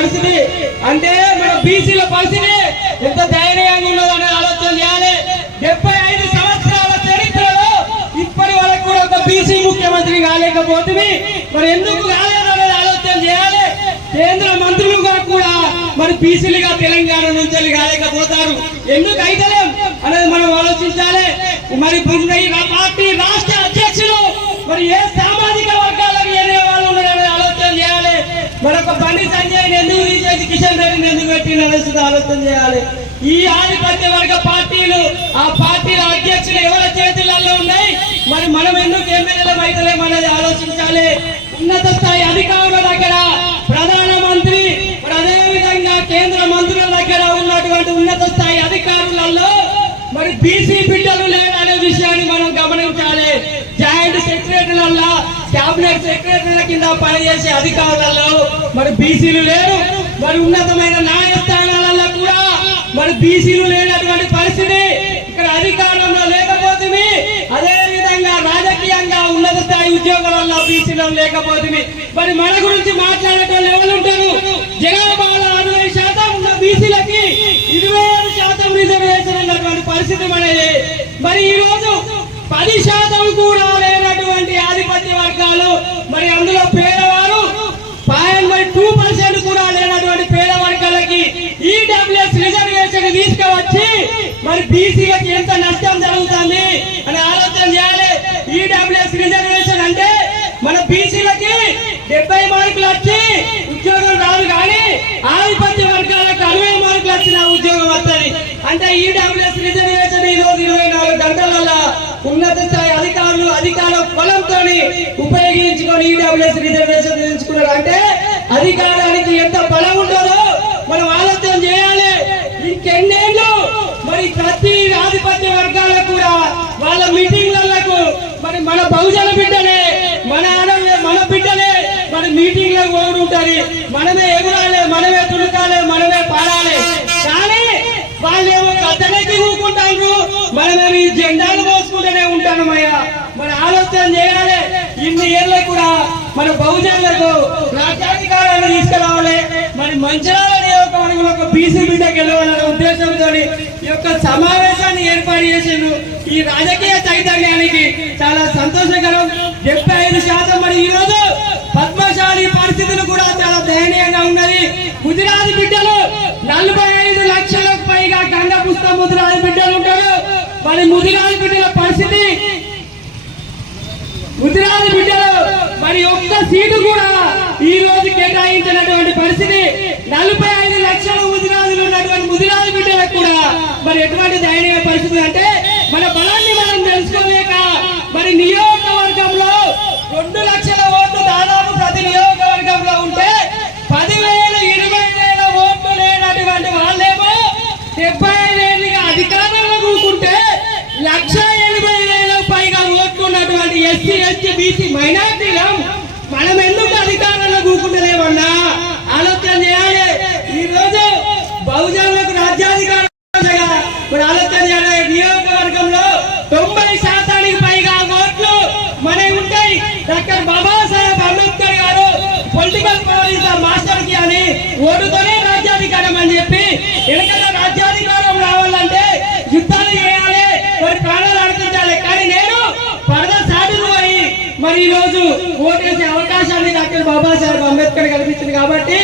పరిస్థితి అంటే మన బీసీల పరిస్థితి ఎంత దయనీయంగా ఉన్నదని ఆలోచన చేయాలి. 75 సంవత్సరాల చరిత్రలో ఇప్పటి వరకు కూడా ఒక బీసీ ముఖ్యమంత్రి కాలేకపోతుంది. మరి ఎందుకు కాలేదనేది ఆలోచన చేయాలి. కేంద్ర మంత్రులుగా కూడా మరి బీసీలుగా తెలంగాణ నుంచి కాలేకపోతారు. ఎందుకు అయితలేం అనేది మనం ఆలోచించాలి. మరి పార్టీ రాష్ట్ర అధ్యక్షులు మరి ఏ సామాజిక వర్గాలకు ఏదే వాళ్ళు ఉన్నారనే ఆలోచన చేయాలి. మరొక బండి సంజయ్ ఎందుకు తీసేసి కిషన్ రెడ్డిని ఎందుకు పెట్టిన ఆలోచన చేయాలి. ఈ ఆధిపత్య వర్గ పార్టీలు ఆ పార్టీల అధ్యక్షులు ఎవరి చేతులలో ఉన్నాయి. మరి మనం ఎందుకు ఎమ్మెల్యేలు అయితలేమనేది ఆలోచించాలి. ఉన్నత స్థాయి అధికారుల దగ్గర ప్రధానమంత్రి మరి అదేవిధంగా కేంద్ర మంత్రుల దగ్గర ఉన్నటువంటి ఉన్నత స్థాయి అధికారులలో మరి బీసీ బిడ్డలు లేదనే విషయాన్ని మనం గమనించాలి. జాయింట్ సెక్రటరీలలో క్యాబినెట్ సెక్రటరీల కింద పనిచేసే అధికారులలో మరి బీసీలు లేరు. మరి ఉన్నతమైన న్యాయస్థానాలలో కూడా మరి బీసీలు లేనటువంటి పరిస్థితి ఇక్కడ అధికారంలో లేకపోతుంది. అదే విధంగా రాజకీయంగా ఉన్నత స్థాయి ఉద్యోగాలలో బీసీలు లేకపోతుంది. మరి మన గురించి మాట్లాడేటోళ్ళు ఎవరు ఉంటారు? జనాభాలో 60% ఉన్న బీసీలకి 27% రిజర్వేషన్ ఉన్నటువంటి పరిస్థితి మనది. మరి ఈ రోజు 10% కూడా లేనటువంటి ఆధిపత్య వర్గాలు మరి అందులో పేదవారు 2% కూడా లేనటువంటి పేద వర్గాలకి ఈడబ్ల్యూఎస్ రిజర్వేషన్ తీసుకువచ్చి మరి బీసీలకి ఎంత నష్టం జరుగుతుంది అని ఆలోచన చేయాలి. ఈడబ్ల్యూఎస్ రిజర్వేషన్ అంటే మన బీసీలకి 70 మార్కులు వచ్చి ఉద్యోగం రాదు, కానీ ఆధిపత్య వర్గాలకు 60 మార్కులు వచ్చిన ఉద్యోగం వస్తుంది. అంటే ఈడబ్ల్యూఎస్ రిజర్వేషన్ ఈ రోజు 24 గంటల ఉన్నత స్థాయి అధికారులు అధికార బలంతో ఉపయోగించుకొని ఈడబ్ల్యూఎస్ రిజర్వేషన్ తీసుకున్నారు. అంటే అధికారానికి ఎంత బలం ఉంటుందో మనం ఆలోచన చేయాలి. ఇంకెన్నేళ్ళు మరి ప్రతి ఆధిపత్య వర్గాలకు కూడా వాళ్ళ మీటింగ్లకు మరి మన బహుజన బిడ్డలే మన బిడ్డలే మరి మీటింగ్లకు పోతుంటారు. మనమే ఎగురాలి, మనమే తుడకాలి, మనమే పాడాలి. కానీ వాళ్ళేమో గద్దెనెక్కి కూకుంటారు, మనమేమి ఈ జెండాలు మోసుకుంటూనే ఉంటాను. మన ఆలోచన చేయాలి. ఇన్ని ఏళ్ళకు కూడా మన బహుజనులకు రాజ్యాధికారాన్ని తీసుకురావాలి. మరి మంచిర్యాల నియోజకవర్గంలో ఒక బీసీ బిడ్డ గెలవాలనే ఉద్దేశంతో ఈ యొక్క సమావేశాన్ని ఏర్పాటు చేసిండ్రు. ఈ రాజకీయ చైతన్యానికి చాలా సంతోషకరం. 75% మరి ఈ రోజు పద్మశాలి పరిస్థితులు కూడా చాలా దయనీయంగా ఉన్నది. గుజరాత్ బిడ్డలు 45 లక్షలకు పైగా గంగ పుస్తకం ముదిరాజు బిడ్డలు ఉంటారు. మరి ముదిరాజు బిడ్డల పరిస్థితి, ముదిరాజు బిడ్డలు మరి ఒక్క సీటు కూడా ఈ రోజు కేటాయించినటువంటి పరిస్థితి. 45 లక్షల ముదిరాజులు ఉన్నటువంటి ముదిరాజు బిడ్డలకు కూడా మరి ఎటువంటి దయనీయ పరిస్థితి అంటే మన బలాన్ని మనం తెలుసుకోలేక మరి నియోజకవర్గంలో 2 లక్షల ఓట్లు దాదాపు ప్రతి నియోజకవర్గంలో ఉంటే 10,000 20,000 ఓట్లు లేనటువంటి వాళ్ళేమో 75 ఏళ్ళుగా అధికారంలో కూకుంటే 1,80,000 పైగా ఓట్లు ఉన్నటువంటి ఎస్సీ ఎస్టీ బీసీ మైనార్టీలం మనం ఎందుకు అధికారంలో కూకుంటలేమన్నా ఆలోచన చేయాలి. ఈ రోజు బహుజనులకు రాజ్యాధికారం మరి ఆలోచన చేయాలి. నియోజకవర్గంలో 90% పైగా ఓట్లు మనవి ఉంటాయి. డాక్టర్ బాబాసాహెబ్ అంబేద్కర్ గారు పొలిటికల్ పవర్ మాస్టర్ కి అని ఓటుతోనే రాజ్యాధికారం అని చెప్పి ఎన్నికల రాజ్యాధికారం రావాలంటే యుద్ధాలు చేయాలి, మరి ప్రాణాలు అర్పించాలి. కానీ నేను పరద సాటులు అయి మరి ఈ రోజు ఓటేసే అవకాశాన్ని డాక్టర్ బాబాసాహెబ్ అంబేద్కర్ కల్పించింది. కాబట్టి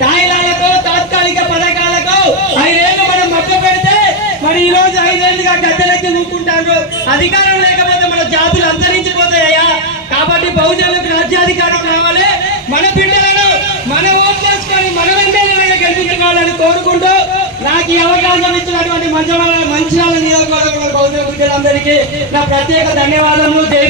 తాయిలాలకు తాత్కాలిక పథకాలకు 5 ఏళ్ళు మనం మధ్య పెడితే మరి ఈ రోజు 5 ఏళ్ళుగా గద్దెలెక్కి కూకుంటారు. అధికారం లేకపోతే మన జాతులు అంతరించిపోతాయా? కాబట్టి బహుజనులకు రాజ్యాధికారం రావాలి. మన బిడ్డలను మన ఓట్ చేసుకొని మన ఎమ్మెల్యేలుగా గెలిపించుకోవాలని కోరుకుంటూ నాకు ఈ అవకాశం ఇచ్చినటువంటి మంచిర్యాల నియోజకవర్గంలో బహుజన బిడ్డలందరికీ నా ప్రత్యేక ధన్యవాదములు. జై